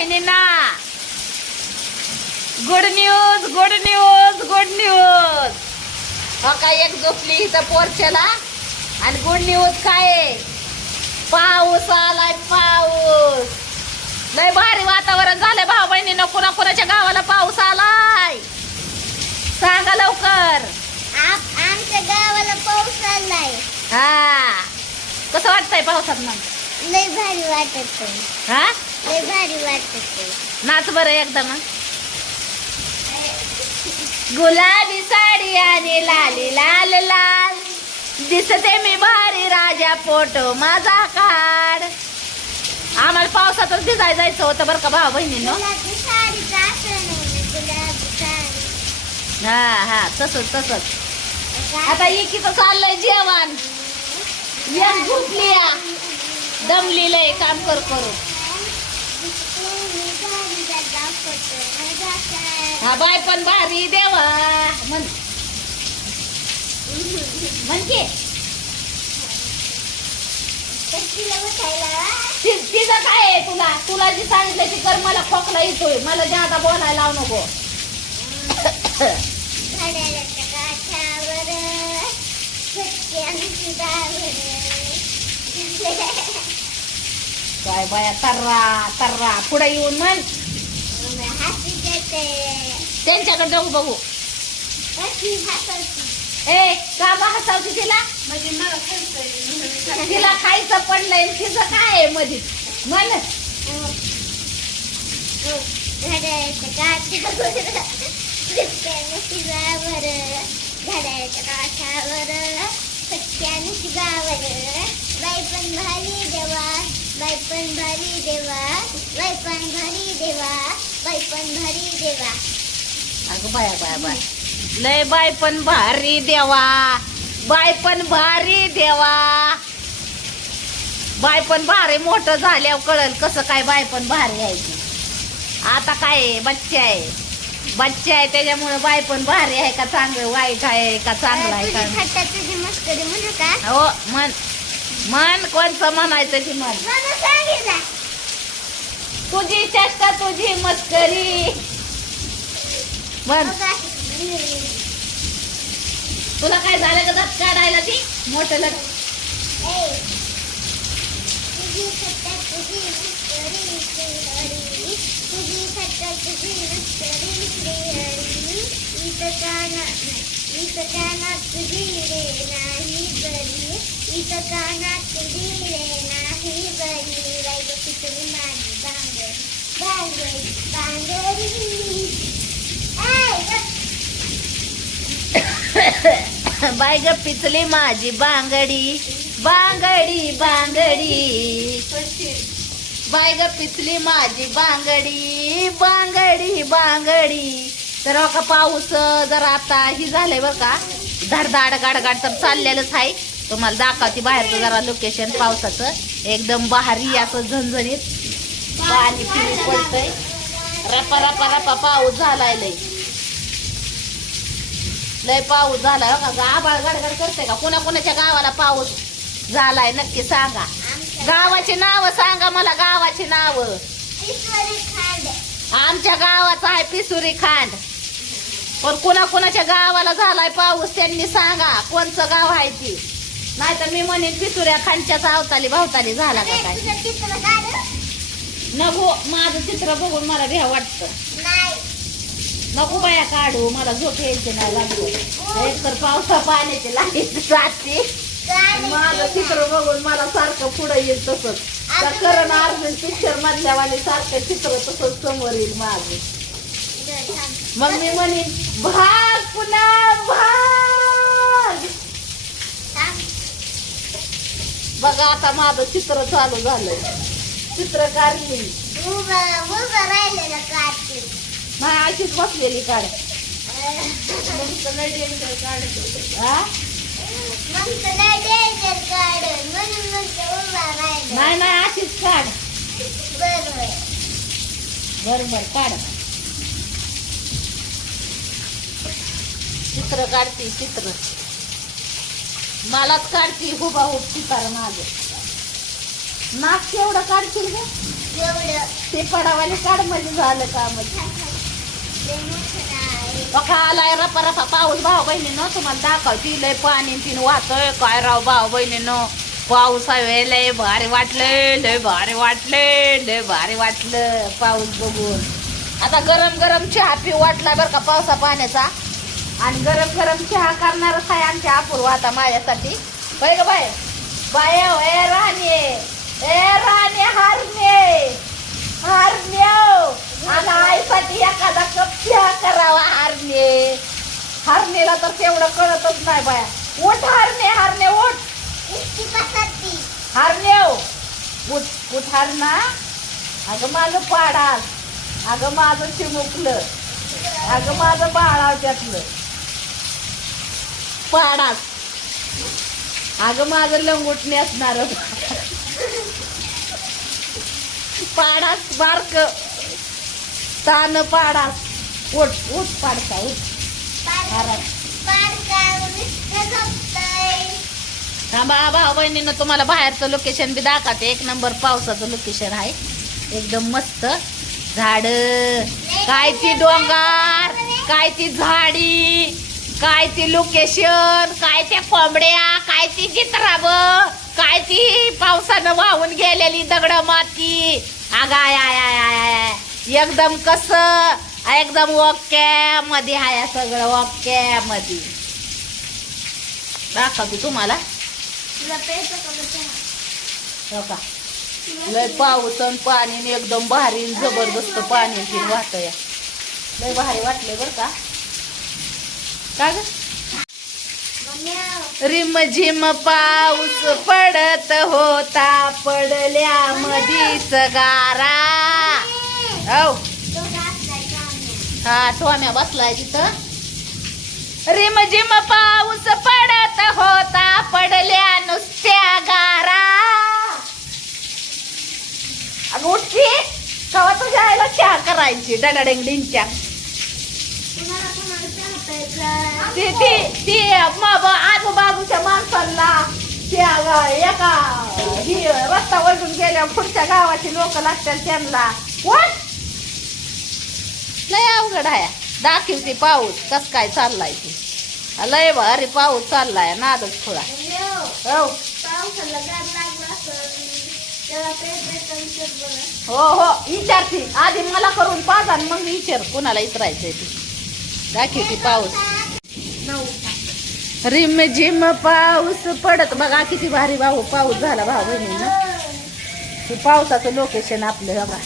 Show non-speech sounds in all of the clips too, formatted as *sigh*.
बहिणींना. Good news good news good news हो काय एक झोपली इथं पोरच्याला. आणि गुड न्यूज काय? पाऊस आलाय पाऊस. लय भारी वातावरण झालंय भाऊ बहिणीनं. कुणा कुणाच्या गावाला पाऊस आलाय? सांगा लवकर. आमच्या गावाला पाऊस आलाय. हा. कसं वाटतंय पावसात मग? लय भारी वाटत हा? नाच बरं एकदा मग. गुलाबी साडी आणि लाली लाल लाल. दिसते मी भारी राजा फोटो माझा काढ आम्हाला पावसातच भिजाय जायचं होतं बरं का भाऊ बहिणीनं? हा हा तसंच तसंच. आता एकीचं चाललंय जेवण. एक दमली लय काम कर करू. हा बाय पण भारी देवा. म्हण. म्हण की ति- तिचं काय आहे तुला? तुला जी सांगितलं ती कर मला खोकला येतोय. मला जादा बोलायला लावू नको. *laughs* *laughs* काय बाया तर्रा तर्रा. पुढे येऊन म्हण. त्यांच्याकडे जाऊ बघू. ए का बा हसावती तिला तिला खायचं पडलंय तिचं काय आहे मध्ये म्हण. घड्याळच्या काठावर सत्याने शिगावर बाई पण भारी देवा बाई पण भारी देवा बाई पण भारी देवा बाई पण भारी देवा. अगं बाया बाया बाय. लय बाय पण भारी देवा बाय पण भारी देवा. बाय पण भारी मोठं झाल्यावर कळल कसं काय बाय पण भारी आहे ती. आता काय? बच्चा आहे. बच्चा आहे त्याच्यामुळे बाय पण भारी आहे का चांगलं वाईट आहे का चांगलं आहे तुझी का थट्टा तुझी मस्करी म्हणू का? हो मन मन कोणचं म्हणायचं ती मन. तुझी चेष्टा तुझी मस्करी. मन. तुला काय झालं का दात काढायला ती? मोठं लग तुझी थट्टा तुझी मस्करी श्रीहरी तुझी थट्टा तुझी मस्करी श्रीहरी इथं कानात इथं कानात तुझी रे नाही बरी इथं कानात नाही बरी माझी बाय ग पिचली माझी बांगडी बांगडी बांगडी. बाय ग पिचली माझी बांगडी बांगडी बांगडी. तर का पाऊस जर आता ही झालंय बरं का धडधाड गाडगाड तर चाललेलंच आहे. तुम्हाला दाखवते बाहेरचं जरा लोकेशन पावसाचं. एकदम भारी असं झणझणीत पाणी पिणी पडतंय. रपा रपा रपा पाऊस झालाय लय. लय पाऊस झालाय हो का आबाळ गडगड करते का? कोणा कोणाच्या गावाला पाऊस झालाय नक्की सांगा. गावाची नाव सांगा मला गावाची नाव. आमच्या गावाचं आहे पिसुरी खांड. पण कुणा कुणाच्या गावाला झालाय पाऊस त्यांनी सांगा. कोणचं गाव आहे ती? नाही तर मी म्हणेन पिसुऱ्या खांडच्याच अवताली भावताली झाला का काय? नको माझं चित्र बघून मला भ्या वाटतं. नको बाया काढू मला झोप यायची नाही लागतो एक तर पावसा पाण्याची लाइट जाते. माझं चित्र बघून मला सारखं पुढे येईल तसंच. त्या करण अर्जुन पिक्चर मधल्या वाले सारखं चित्र तसंच समोर येईल माझं. मग मी म्हणेन भाग पुन्हा भाग बघा आता माझं चित्र चालू झालंय. चित्र काढली नाही अशीच बसलेली काढ. हा नाही नाही अशीच काढ. बरोबर. बर बर काढ. चित्र काढते चित्र. मलाच काढते हुबा हुब चितार माझं. नाक केवढं काढशील ग? ते पडावाले काढ म्हणजे झालं मोठं नाही बघा आलाय रपा रपा पाऊस. भाऊ बहिणीनं तुम्हाला दाखवती लय पाणी तीन वाहतोय. काय राव भाऊ बहिणीनं? पाऊस आहे लय भारी वाटले लय भारी वाटले लय भारी वाटलं पाऊस बघून. आता गरम गरम चहा पिऊ वाटला बरं का पावसा पाण्याचा? आणि गरम गरम चहा करणारच आहे आमच्या अपूर्व आता माझ्यासाठी. बाय ग बाय बाय ए राणे ए राणे हारणे हारणे आणि आईसाठी एखादा कप चहा करावा हारणे हरणेला तर तेवढं कळतच नाही बाया. ओठ हारणे हारणे ओठ हरणे हारणे उठ उठ हारणा अगं माझं पाडाल. अगं माझं चिमुकलं. अगं माझं बाळाव त्यातलं. पाडास अगं माझं लंगोट असणार. पाडास बारक. तान पाडास ओट ओट पाडता उठ. थांबा भाऊ बहिणीनं तुम्हाला बाहेरचं लोकेशन बी दाखवते. एक नंबर पावसाचं लोकेशन आहे. एकदम मस्त. झाड. काय ती डोंगर? काय ती झाडी? काय ती लोकेशन काय त्या कोंबड्या काय ती चित्राब काय ती पावसानं वाहून गेलेली दगड माती. आगाय आय आय आय एकदम कस एकदम ओक्या मध्ये आहे सगळं ओक्या मध्ये. दाखवते तुम्हाला. का? हो लय पाऊस आणि पाणी एकदम भारी जबरदस्त पाणी वाहत या लय भारी वाटले बर का? का ग? रिम झिम पाऊस पडत होता पडल्या मधीच गारा. हो हा टोम्या बसलाय तिथं. रिम झिम पाऊस पडत होता पडल्या नुसत्या गारा. अगं उठकी कवा तुझ्या आईला चहा करायची? डडाडेंगडींच्या कुणाला कुणाला चहा प्यायचा? ती ती ती मग आजूबाजूच्या माणसांना त्या ग- एका ही रस्ता वळून गेल्या पुढच्या गावाची लोक लागतात त्यांना. कोण लय अवघड आहे. दाखवते पाऊस. कस काय चाललाय ती. लय भारी पाऊस चाललाय. नादच थोडा मम्म्या, हो. पावसाला विचार बरं. हो हो. विचारते. आधी मला करून पाच आणि मग विचार. कोणाला इतरायचंय ती? दाखवते पाऊस. रिम झिम पाऊस पडत. बघा किती भारी भाऊ पाऊस झाला भाऊ बहिणीनं. हे पावसाचं लोकेशन आपलं बघा.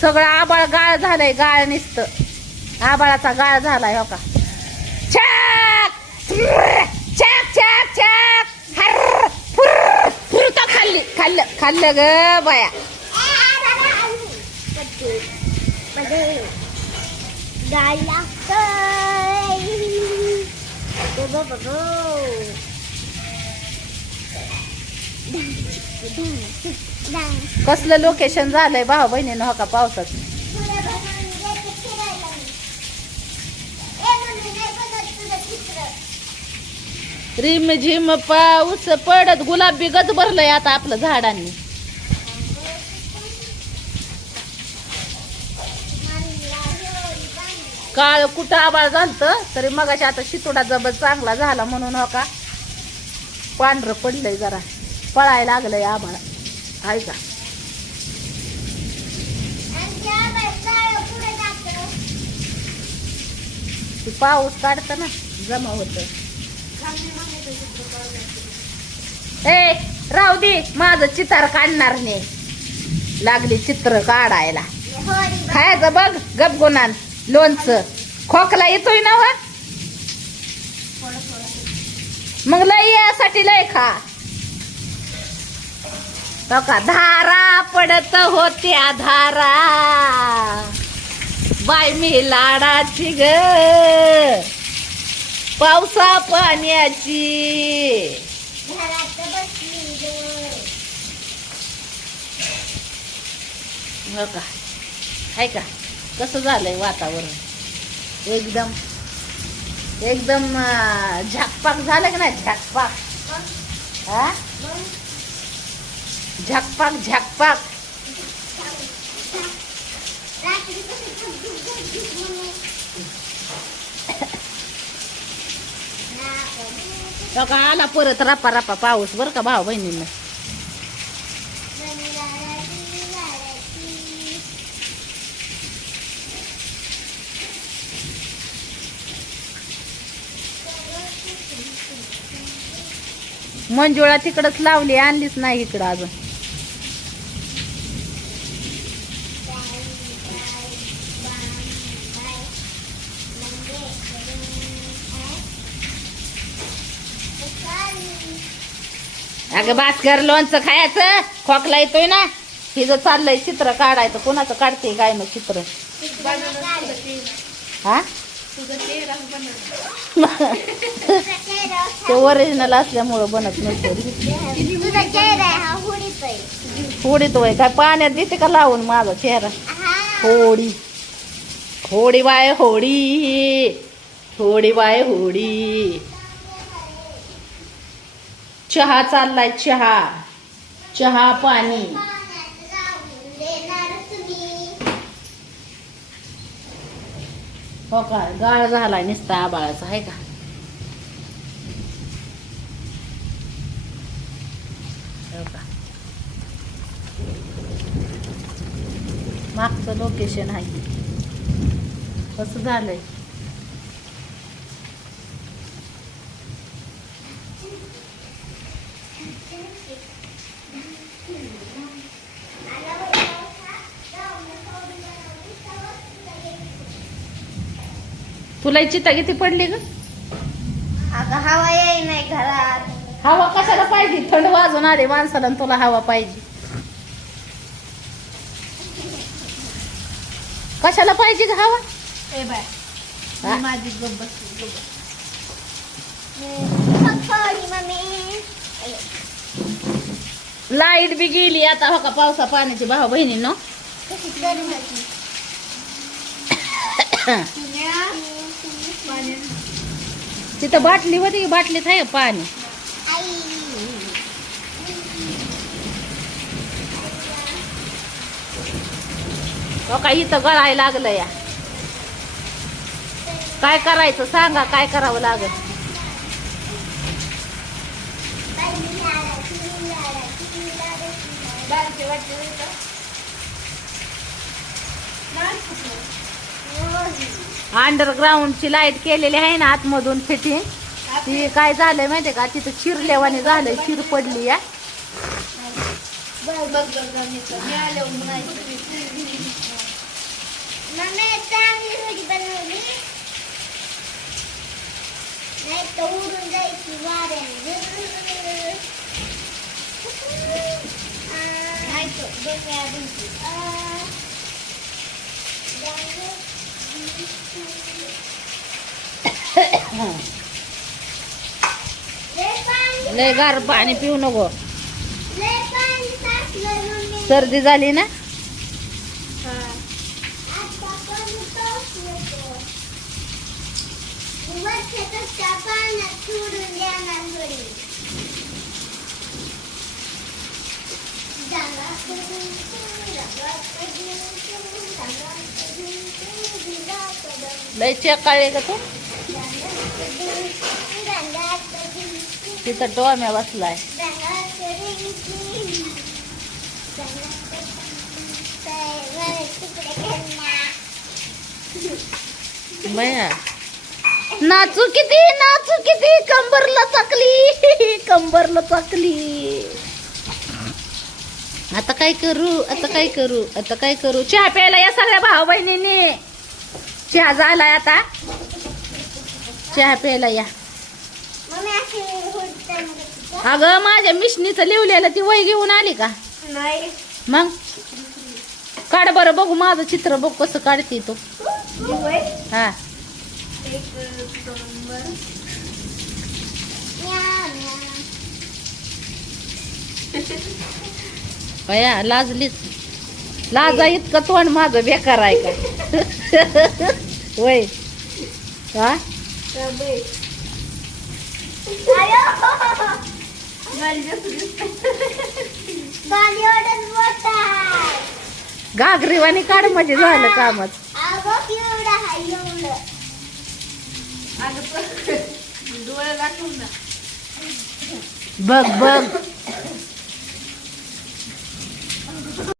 सगळं आबाळ गाळ झालंय गाळ निसत. आबाळाचा गाळ झालाय हो का? खाल्ली खाल्लं खाल्लं ग बाया कसलं लोकेशन झालंय भाऊ बहिणीनं हो का पावसाचं तुला बनवून द्यायचं फिरायला मी. ए मम्मी, नाही बनवत तुझं रिमझिम पाऊस पडत गुलाब बी गज भरलंय आता आपलं झाडांनी. काळ कुठं आबाळ झालत तरी मगाशी आता शितोडा जबर चांगला झाला म्हणून हो का? पांढरं पडलंय जरा. पळायला लागलंय आबाळ. आहे का? पाऊस काढतं ना जमा होतं मम्मी म्हणायचं चित्र काढायचं. ए राहू दे माझं चितार काढणार नाही. लागली चित्र काढायला. खायचं बघ गपगुणान लोणचं. खोकला येतोय ना वा मग लय यासाठी लय खा. का धारा पडत होत्या धारा. बाय मी लाडाची ग. पावसा पाण्याची घरात बसली ग. हो का? आहे का? कसं झालं आहे वातावरण? एकदम. एकदम झाकपाक झालं की नाही? झाकपाक. हा? झाकपाक झाकपाक. का आला परत रापा रापा पाऊस. बरं का भाऊ बहिणींना? मंजुळा तिकडच लावली आणलीच नाही इकडं अजून. अगं भास्कर लोणचं खायचं? खोकला येतोय ना? हिचं चाललंय चित्र काढायचं कोणाचं काढते काय मग चित्र? हा? *laughs* ते ओरिजिनल असल्यामुळं बनत नसेल होडीत वय काय पाण्यात देते का लावून माझा चेहरा? होडी. होडी बाय होडी. होडी बाय होडी. चहा चाललाय चहा. चहा पाणी पाण्यात राहून देणार तुम्ही हो का? गाळ झाला नुसता आबाळाचा आहे का? हो का? मागचं लोकेशन आहे. कसं झालंय? तुला चिता किती पडली ग? अगं हवा येई नाही घरात. हवा कशाला पाहिजे? थंड वाजून आले माणसाला आणि तुला हवा पाहिजे. कशाला पाहिजे ग हवा? ए बाय हा? माझी गब्बस मम्मी. लाइट बी गेली आता हो का पावसा पाण्याची कशी गरम होती? *coughs* तिथं बाटली होती की बाटलीत आहे पाणी? हो का इथं गळायला लागलं या. काय करायचं सांगा काय करावं लागल? अंडरग्राऊंडची लाइट केलेली आहे ना आतमधून फिटिंग. ती काय झालंय माहितीये का? तिथं चिरलेवाने झालंय चिर पडली या. लय गार पाणी पिऊ नको. सर्दी झाली ना? लय चेकाळे का तू? तिथं टोम्या बसलाय. बया. नाचू किती नाचू किती कंबरला चाकली कंबरला चाकली. आता काय करू आता काय करू आता काय करू? चहा प्यायला या सगळ्या भाऊ बहिणीने चहा झालाय आता. चहा प्यायला या? अगं माझ्या मिशनीचं लिवलेलं ती वय घेऊन आली का? नाही. मग? काढ बरं बघू माझं चित्र बघ कसं काढते तू. हा. लाजलीच. लाजा इतकं तोंड माझं बेकार आहे का? *laughs* होय. हा घागरीवाणी काढ म्हणजे झालं कामच. बघ बघ.